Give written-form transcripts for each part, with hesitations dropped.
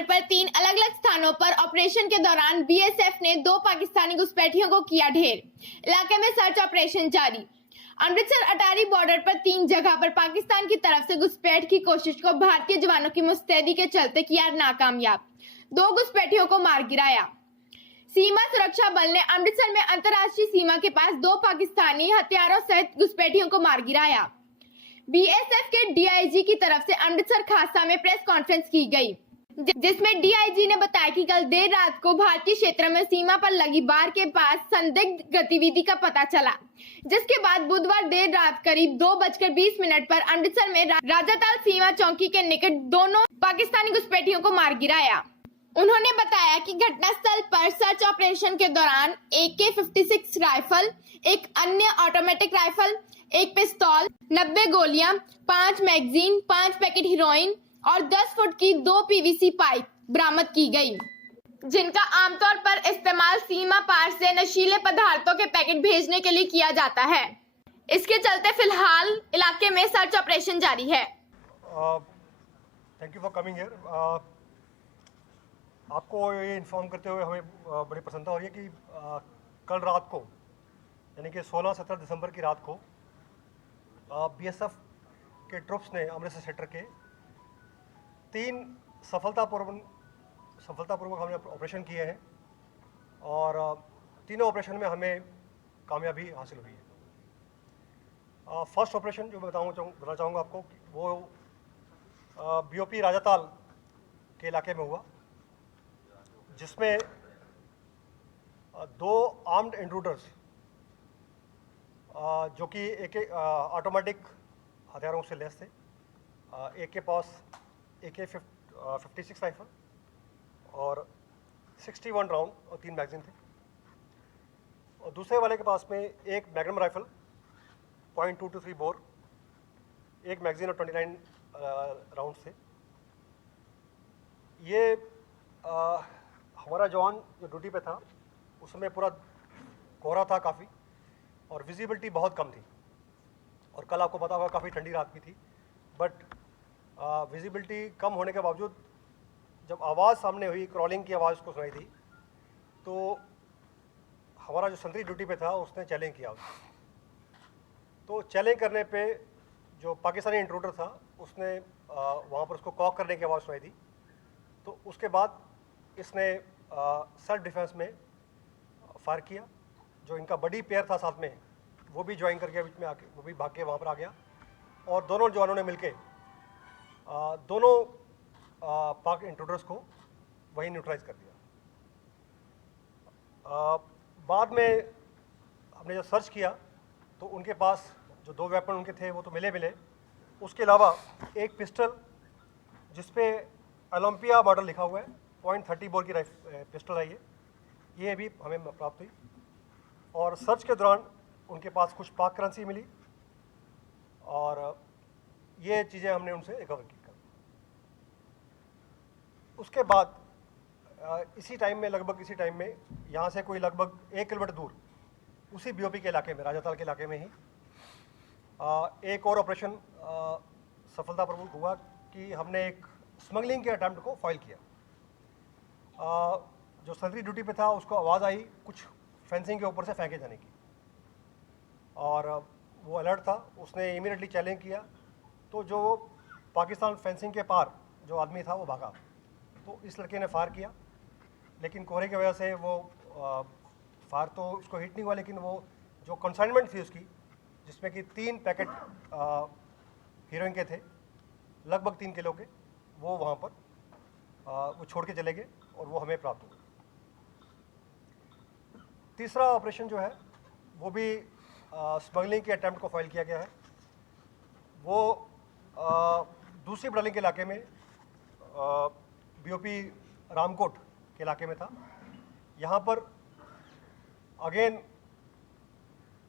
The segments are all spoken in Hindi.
बॉर्डर पर 3 अलग-अलग स्थानों पर ऑपरेशन के दौरान बीएसएफ ने 2 पाकिस्तानी घुसपैठियों को किया ढेर। इलाके में सर्च ऑपरेशन जारी। अमृतसर अटारी बॉर्डर पर 3 जगह पर पाकिस्तान की तरफ से घुसपैठ की कोशिश को भारतीय जवानों की मुस्तैदी के चलते किया नाकामयाब। 2 घुसपैठियों को मार गिराया। सीमा सुरक्षा बल ने अमृतसर में अंतर्राष्ट्रीय सीमा के पास 2 पाकिस्तानी हथियारों सहित घुसपैठियों को मार गिराया। बीएसएफ के डीआईजी की तरफ से अमृतसर खासा में प्रेस कॉन्फ्रेंस की गई, जिसमें डीआईजी ने बताया कि कल देर रात को भारतीय क्षेत्र में सीमा पर लगी बार के पास संदिग्ध गतिविधि का पता चला, जिसके बाद बुधवार देर रात करीब 2:20 पर अमृतसर में राजाताल सीमा चौकी के निकट दोनों पाकिस्तानी घुसपैठियों को मार गिराया। उन्होंने बताया कि घटनास्थल पर सर्च ऑपरेशन के दौरान AK-56 राइफल, एक अन्य ऑटोमेटिक राइफल, एक पिस्तौल, 90 गोलियां, 5 मैगजीन, 5 पैकेट हेरोइन और 10 फुट की 2 PVC पाइप बरामद की गई, जिनका आमतौर पर इस्तेमाल सीमा पार से नशीले पदार्थों के पैकेट भेजने के लिए किया जाता है। इसके चलते फिलहाल इलाके में सर्च ऑपरेशन जारी है। Thank you for coming here. आपको ये इन्फॉर्म करते हुए हमें बड़ी प्रसन्नता हो रही है कि कल रात को, यानी कि 16-17 दिसंबर की रात को बीएसएफ के ट्रुप्स ने अमृतसर सेक्टर के 3 सफलतापूर्वक हमने ऑपरेशन किए हैं और तीनों ऑपरेशन में हमें कामयाबी हासिल हुई है। फर्स्ट ऑपरेशन जो मैं बताना चाहूँगा आपको, वो बीओपी राजाताल के इलाके में हुआ, जिसमें 2 आर्म्ड इंट्रूडर्स जो कि एक ऑटोमेटिक हथियारों से लैस थे, एक के पास AK-56 राइफल और 61 राउंड और 3 मैगजीन थे, और दूसरे वाले के पास में एक मैग्नम राइफल .223 बोर, एक मैगजीन और 29 राउंड्स थे। ये हमारा जवान जो ड्यूटी पे था उसमें पूरा कोहरा था काफ़ी, और विजिबिलिटी बहुत कम थी, और कल आपको पता होगा काफ़ी ठंडी रात भी थी, बट विजिबिलिटी कम होने के बावजूद जब आवाज़ सामने हुई, क्रॉलिंग की आवाज़ को सुनाई थी, तो हमारा जो संतरी ड्यूटी पे था उसने चैलेंज किया तो चैलेंज करने पे जो पाकिस्तानी इंट्रूडर था उसने वहाँ पर उसको कॉक करने की आवाज़ सुनाई थी, तो उसके बाद इसने सेल्फ डिफेंस में फायर किया। जो इनका बड़ी पेयर था साथ में, वो भी ज्वाइन करके बीच में आके वो भी भाग के वहाँ पर आ गया, और दोनों जवानों ने मिलके दोनों पाक इंट्रूडर्स को वहीं न्यूट्रलाइज कर दिया। बाद में हमने जब सर्च किया तो उनके पास जो 2 वेपन उनके थे वो तो मिले, उसके अलावा एक पिस्टल जिसपे ओलंपिया मॉडल लिखा हुआ है, .30 बोर की पिस्टल है ये भी हमें प्राप्त हुई, और सर्च के दौरान उनके पास कुछ पाक करेंसी मिली, और ये चीज़ें हमने उनसे रिकवर की। उसके बाद इसी टाइम में, लगभग इसी टाइम में, यहाँ से कोई लगभग 1 किलोमीटर दूर उसी बीओपी के इलाके में, राजाताल के इलाके में ही एक और ऑपरेशन सफलतापूर्वक हुआ कि हमने एक स्मगलिंग के अटैम्प्ट को फॉइल किया। जो संतरी ड्यूटी पे था उसको आवाज़ आई कुछ फेंसिंग के ऊपर से फेंके जाने की, और वो अलर्ट था, उसने इमीडिएटली चैलेंज किया, तो जो पाकिस्तान फेंसिंग के पार जो आदमी था वो भागा, तो इस लड़के ने फायर किया, लेकिन कोहरे की वजह से वो फायर तो उसको हिट नहीं हुआ, लेकिन वो जो कंसाइनमेंट थी उसकी, जिसमें कि 3 पैकेट हीरोइन के थे, लगभग 3 किलो के, वो वहाँ पर वो छोड़ के चले गए और वो हमें प्राप्त हुआ। तीसरा ऑपरेशन जो है वो भी स्मगलिंग के अटैम्प्ट को फाइल किया गया है। वो दूसरी बटालियन के इलाके में बीओपी रामकोट के इलाके में था। यहाँ पर अगेन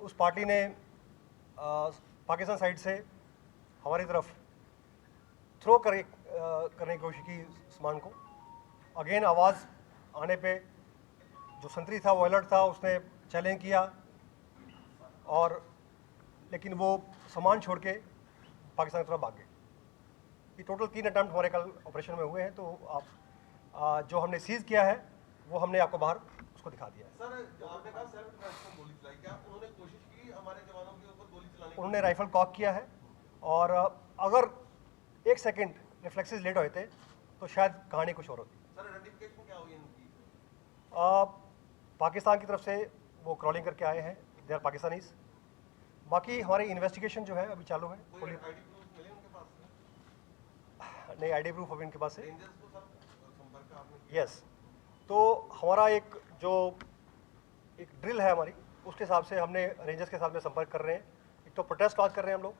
उस पार्टी ने पाकिस्तान साइड से हमारी तरफ थ्रो करने की कोशिश की सामान को। अगेन आवाज़ आने पे जो संतरी था वो अलर्ट था, उसने चैलेंज किया, और लेकिन वो सामान छोड़ के पाकिस्तान की तरफ भाग गए। ये टोटल 3 अटैम्प्ट हमारे कल ऑपरेशन में हुए हैं, तो आप जो हमने सीज किया है वो हमने आपको बाहर उसको दिखा दिया है। सर आपने कहा सेल्फ डिफेंस में गोली चलाई, क्या उन्होंने कोशिश की हमारे जवानों के ऊपर गोली चलाने की? उन्होंने राइफल कॉक किया है और अगर 1 सेकंड रिफ्लेक्सेस लेट होते तो शायद कहानी कुछ और होती। सर आइडेंटिफिकेशन क्या हुई इनकी? पाकिस्तान की तरफ से वो क्रॉलिंग करके आए हैं, दे आर पाकिस्तानीज। बाकी हमारी इन्वेस्टिगेशन जो है अभी चालू है। कोई आईडी प्रूफ मिले उनके पास से? नहीं, आईडी प्रूफ अभी इनके पास है। रेंजर्स को सर संपर्क आपने किया? यस, तो हमारा एक ड्रिल है हमारी, उसके हिसाब से हमने रेंजर्स के साथ में संपर्क कर रहे हैं। एक तो प्रोटेस्ट लॉन्च कर रहे हैं हम लोग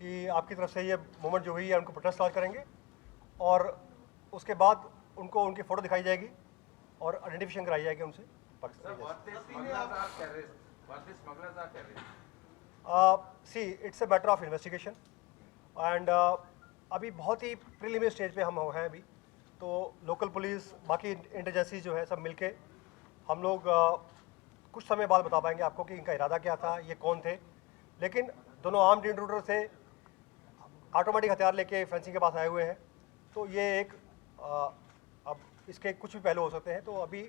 कि आपकी तरफ से ये मूवमेंट जो हुई है उनको प्रोटेस्ट लॉन्च करेंगे, और उसके बाद उनको उनकी फ़ोटो दिखाई जाएगी और आइडेंटिफिकेशन कराई जाएगी उनसे see it's a matter of investigation and अभी बहुत ही प्रीलिमिनरी स्टेज पे हम हैं अभी। तो लोकल पुलिस, बाकी इंटेलिजेंसी जो है सब मिलके हम लोग कुछ समय बाद बता पाएंगे आपको कि इनका इरादा क्या था, ये कौन थे। लेकिन दोनों आर्म्ड इंट्रूडर थे, ऑटोमेटिक हथियार लेके फेंसिंग के पास आए हुए हैं, तो ये एक अब इसके कुछ भी पहलू हो सकते हैं, तो अभी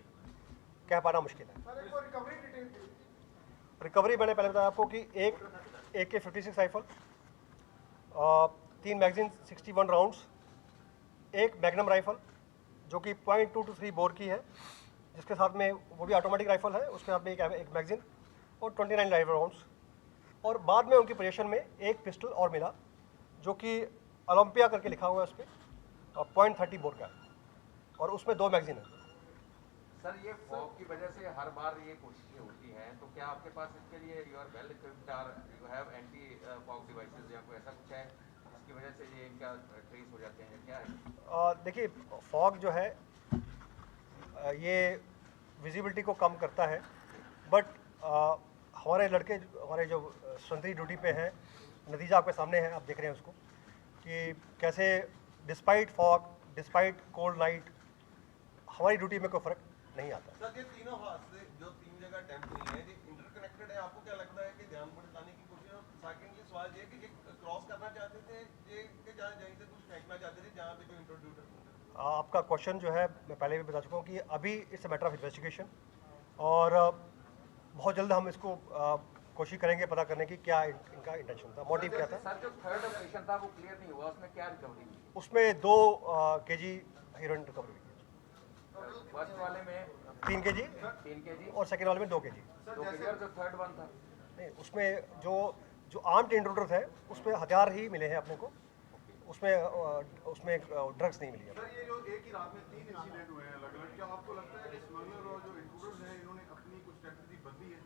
कह पाना मुश्किल है। रिकवरी मैंने पहले बताया आपको कि एक AK-56 राइफल, 3 मैगजीन 61 राउंड्स, एक मैग्नम राइफल जो कि .223 बोर की है, जिसके साथ में वो भी ऑटोमेटिक राइफल है, उसके साथ में एक मैगजीन और 29 लाइव राउंड्स। और बाद में उनकी पोजीशन में एक पिस्टल और मिला जो कि ओलंपिया करके लिखा हुआ है उस पर, .30 बोर का है, और उसमें 2 मैगजीन है। सर ये फॉग की वजह से हर बार ये कोशिशें होती हैं, तो क्या आपके पास इसके लिए यू आर वेल इक्विप्ड और you have anti fog devices या कोई ऐसा कुछ है जिसकी वजह से ये इनका ट्रेस हो जाते हैं, क्या है? देखिए, फॉग जो है ये विजिबिलिटी को कम करता है, बट हमारे लड़के हमारे जो संतरी ड्यूटी पे हैं, नतीजा आपके सामने है, आप देख रहे हैं उसको कि कैसे despite fog, despite cold night, हमारी ड्यूटी में कोई फ़र्क नहीं आता। सर ये तीनों हादसे जो 3 जगह अटेम्प्ट हुई हैं, ये इंटरकनेक्टेड है, आपको क्या लगता है कि ध्यान भटकाने की कोशिश? और सेकेंडली सवाल ये कि क्रॉस करना चाहते थे ये कि जहाँ जहीं से कुछ फेंकना चाहते थे जहाँ पे जो इंट्रोड्यूसर? आपका क्वेश्चन जो है मैं पहले भी बता चुका हूँ कि अभी it's a matter of investigation, और बहुत जल्द हम इसको कोशिश करेंगे पता करने की क्या इनका इंटेंशन था, मोटिव क्या था। सर जो थर्ड ऑपरेशन था वो क्लियर नहीं हुआ, उसमें क्या रिकवरी हुई? उसमें 2 kg हीरोइन रिकवर हुई, फर्स्ट वाले में 3 kg 3 kg और सेकेंड वाले में 2 kg। 2 kg और जो थर्ड वन था नहीं, उसमें जो आर्म्ड इंट्रूडर है उसमें हथियार ही मिले हैं अपने को, उसमें ड्रग्स नहीं मिली है। सर ये जो एक ही रात में 3 इंसिडेंट हुए हैं अलग-अलग, क्या आपको लगता है कि स्मगलर और जो इंट्रूडर्स हैं इन्होंने अपनी कुछ स्ट्रेटजी बदली है?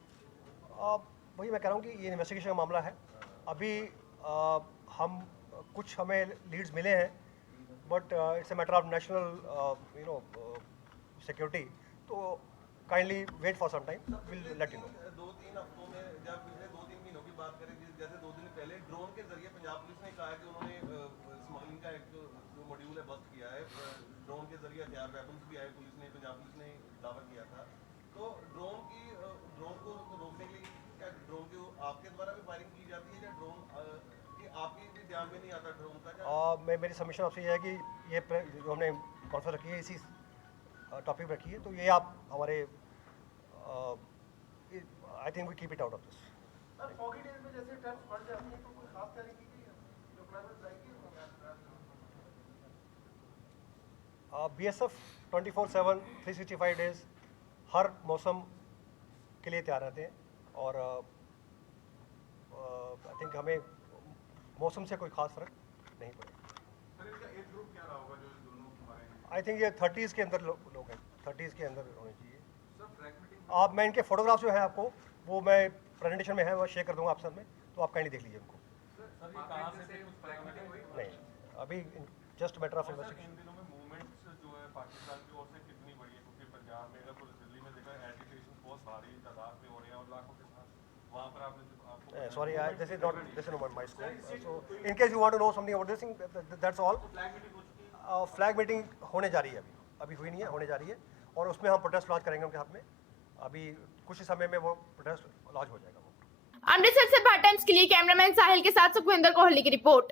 वही मैं कह रहा हूँ कि ये इन्वेस्टिगेशन का मामला है। अभी हम कुछ हमें लीड्स मिले हैं, but it's a matter of national security, तो kindly wait for some time, will let you know. 2-3 हफ्तों में, जब पिछले 2-3 महीनों की बात करें, जैसे 2 दिन पहले ड्रोन के जरिए पंजाब पुलिस ने कहा है कि उन्होंने स्मगलिंग का एक जो मॉड्यूल है बस्ट किया है, ड्रोन के जरिए हथियार वेपन्स भी आए, पंजाब पुलिस ने दावा किया था। तो ड्रोन को रोकने के लिए क्या ड्रोन के आपके द्वारा भी फायरिंग की जाती है या ड्रोन कि आपके भी ध्यान में नहीं आता ड्रोन का? मेरी सबमिशन आपसे ये है कि ये जो हमने कॉन्फ्रेंस रखी है इसी टॉपिक रखी है, तो ये आप हमारे I think we keep it out of this. Sir foggy days में जैसे टेस्ट बढ़ जाती है तो कोई खास तैयारी की गई है जो प्लान जाएगी? BSF 24/7 365 डेज हर मौसम के लिए तैयार रहते हैं, और आई थिंक हमें मौसम से कोई ख़ास फ़र्क नहीं पड़ेगा। सर इनका एज ग्रुप क्या रहा होगा जो दोनों हमारे हैं? आई थिंक ये 30s के अंदर लोग हैं, 30s के अंदर होने चाहिए। सर फ्लैग मीटिंग मैं इनके फोटोग्राफ्स जो हैं आपको वो मैं प्रेजेंटेशन में है वो शेयर कर दूंगा आप साथ में, तो आप काइंडली देख लीजिए उनको। सर ये कहां से कुछ फ्लैग मीटिंग हुई? नहीं, अभी जस्ट मैटर ऑफ इन्वेस्टिगेशन। इन दिनों में मूवमेंट्स जो है पाकिस्तान की ओर से कितनी बड़ी है, क्योंकि पंजाब में अगर पूरी दिल्ली में देखा एजिटेशन बहुत सारी तादाद में हो रहे हैं और लाखों के साथ वहाँ पर आपने Sorry, this is not my scope. So in case you want to know something about this thing, that's all. Flag meeting होने जा रही है, अभी हुई नहीं है, होने जा रही है, और उसमें हम प्रोटेस्ट लॉन्च करेंगे उनके हाथ में। अभी कुछ ही समय में वो प्रोटेस्ट लॉन्च हो जाएगा। अमृतसर से भारत टाइम्स के लिए कैमरामैन साहिल के साथ सुखविंदर कोहली की रिपोर्ट।